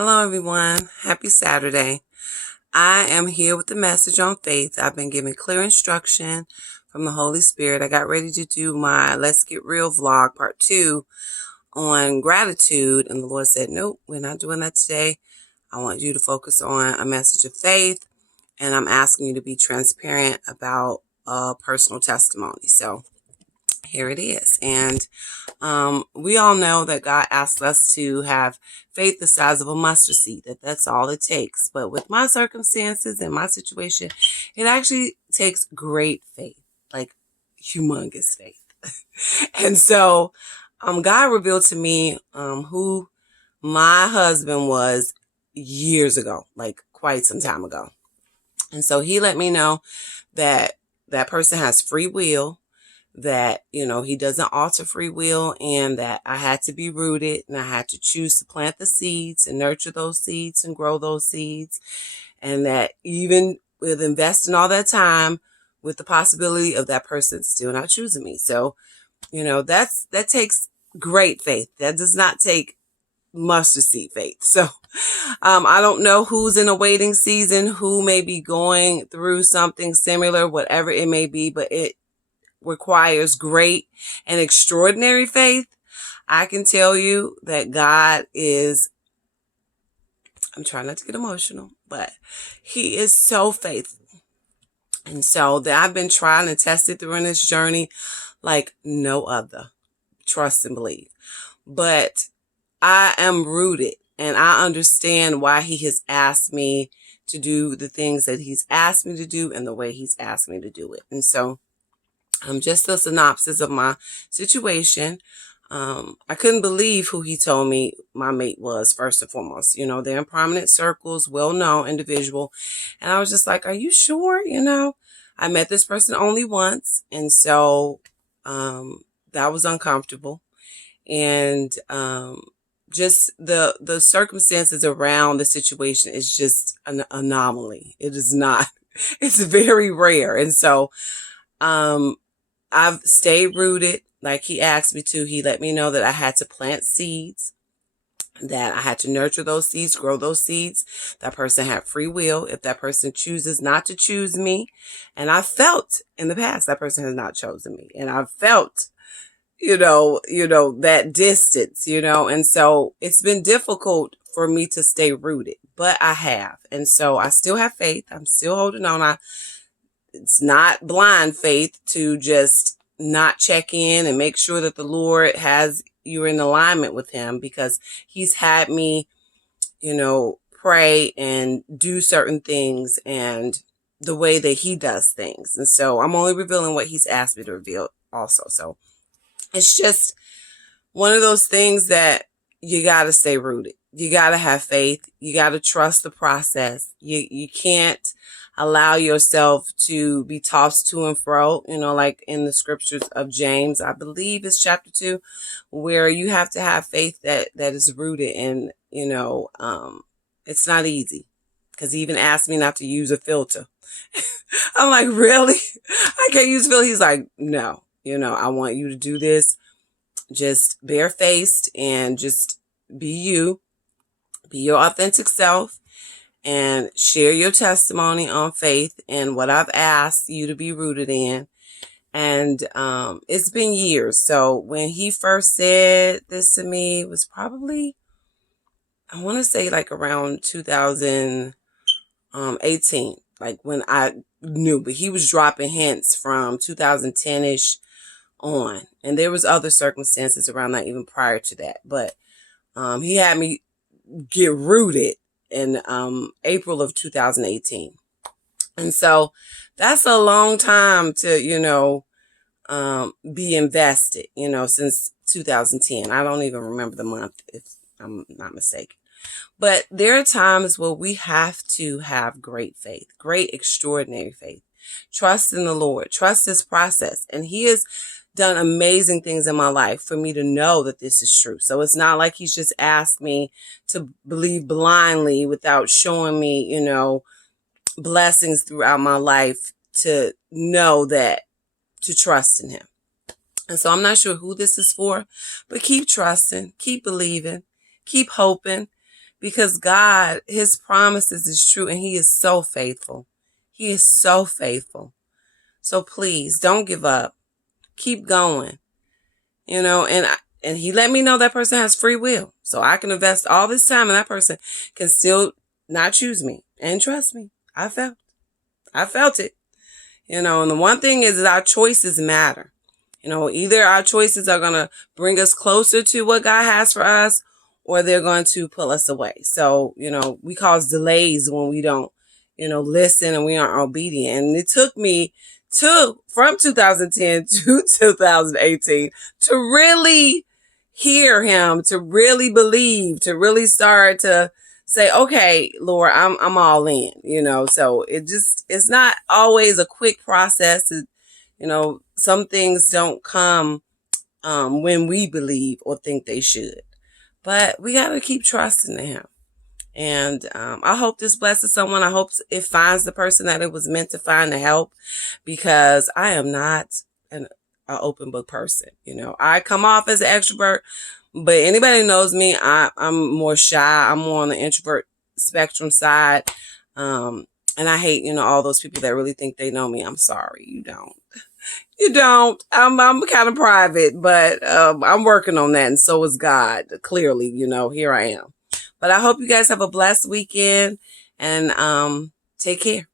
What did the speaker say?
Hello, everyone. Happy Saturday. I am here with the message on faith. I've been given clear instruction from the Holy Spirit. I got ready to do my Let's Get Real vlog part 2 on gratitude, and the Lord said, nope, we're not doing that today. I want you to focus on a message of faith, and I'm asking you to be transparent about a personal testimony. So here it is. And we all know that God asks us to have faith the size of a mustard seed, that's all it takes. But with my circumstances and my situation, it actually takes great faith, like humongous faith. And so God revealed to me who my husband was years ago, like quite some time ago. And so he let me know that that person has free will, that, he doesn't alter free will, and that I had to be rooted and I had to choose to plant the seeds and nurture those seeds and grow those seeds. And that even with investing all that time, with the possibility of that person still not choosing me. So, that takes great faith. That does not take mustard seed faith. So I don't know who's in a waiting season, who may be going through something similar, whatever it may be, but it requires great and extraordinary faith. I can tell you that God is, I'm trying not to get emotional, but he is so faithful. And so that I've been trying to test it through this journey like no other. Trust and believe. But I am rooted and I understand why he has asked me to do the things that he's asked me to do and the way he's asked me to do it. And so just a synopsis of my situation. I couldn't believe who he told me my mate was, first and foremost. They're in prominent circles, well-known individual. And I was just like, are you sure? I met this person only once. And so that was uncomfortable. And just the circumstances around the situation is just an anomaly. It is not. It's very rare. And so I've stayed rooted like he asked me to. He let me know that I had to plant seeds, that I had to nurture those seeds, grow those seeds. That person had free will. If that person chooses not to choose me, and I felt in the past that person has not chosen me, and I felt, that distance, and so it's been difficult for me to stay rooted, but I have. And so I still have faith. I'm still holding on. It's not blind faith to just not check in and make sure that the Lord has you in alignment with him, because he's had me, pray and do certain things and the way that he does things. And so I'm only revealing what he's asked me to reveal also. So it's just one of those things that you got to stay rooted. You got to have faith. You got to trust the process. You can't allow yourself to be tossed to and fro, like in the scriptures of James, I believe it's chapter 2, where you have to have faith that is rooted. And, it's not easy, because he even asked me not to use a filter. I'm like, really? I can't use filter? He's like, no, I want you to do this. Just barefaced and just be you, be your authentic self, and share your testimony on faith and what I've asked you to be rooted in. And it's been years. So when he first said this to me, it was probably, I want to say like around 2018, like when I knew, but he was dropping hints from 2010-ish on. And there was other circumstances around that even prior to that. But he had me get rooted in April of 2018. And so that's a long time to, be invested, since 2010. I don't even remember the month, if I'm not mistaken. But there are times where we have to have great faith, great extraordinary faith. Trust in the Lord, trust his process. And he has done amazing things in my life for me to know that this is true. So it's not like he's just asked me to believe blindly without showing me, blessings throughout my life to know that, to trust in him. And so I'm not sure who this is for, but keep trusting, keep believing, keep hoping, because God, his promises is true, and he is so faithful. He is so faithful. So please don't give up. Keep going. And he let me know that person has free will. So I can invest all this time and that person can still not choose me. And trust me, I felt it. And the one thing is that our choices matter. Either our choices are going to bring us closer to what God has for us, or they're going to pull us away. So, we cause delays when we don't, listen and we aren't obedient. And it took me from 2010 to 2018 to really hear him, to really believe, to really start to say, okay, Lord, I'm all in, so it's not always a quick process. Some things don't come when we believe or think they should, but we got to keep trusting in him. And I hope this blesses someone. I hope it finds the person that it was meant to find to help, because I am not an open book person. I come off as an extrovert, but anybody who knows me, I'm more shy. I'm more on the introvert spectrum side. And I hate, all those people that really think they know me. I'm sorry, you don't. You don't. I'm kind of private, but I'm working on that, and so is God. Clearly, here I am. But I hope you guys have a blessed weekend, and take care.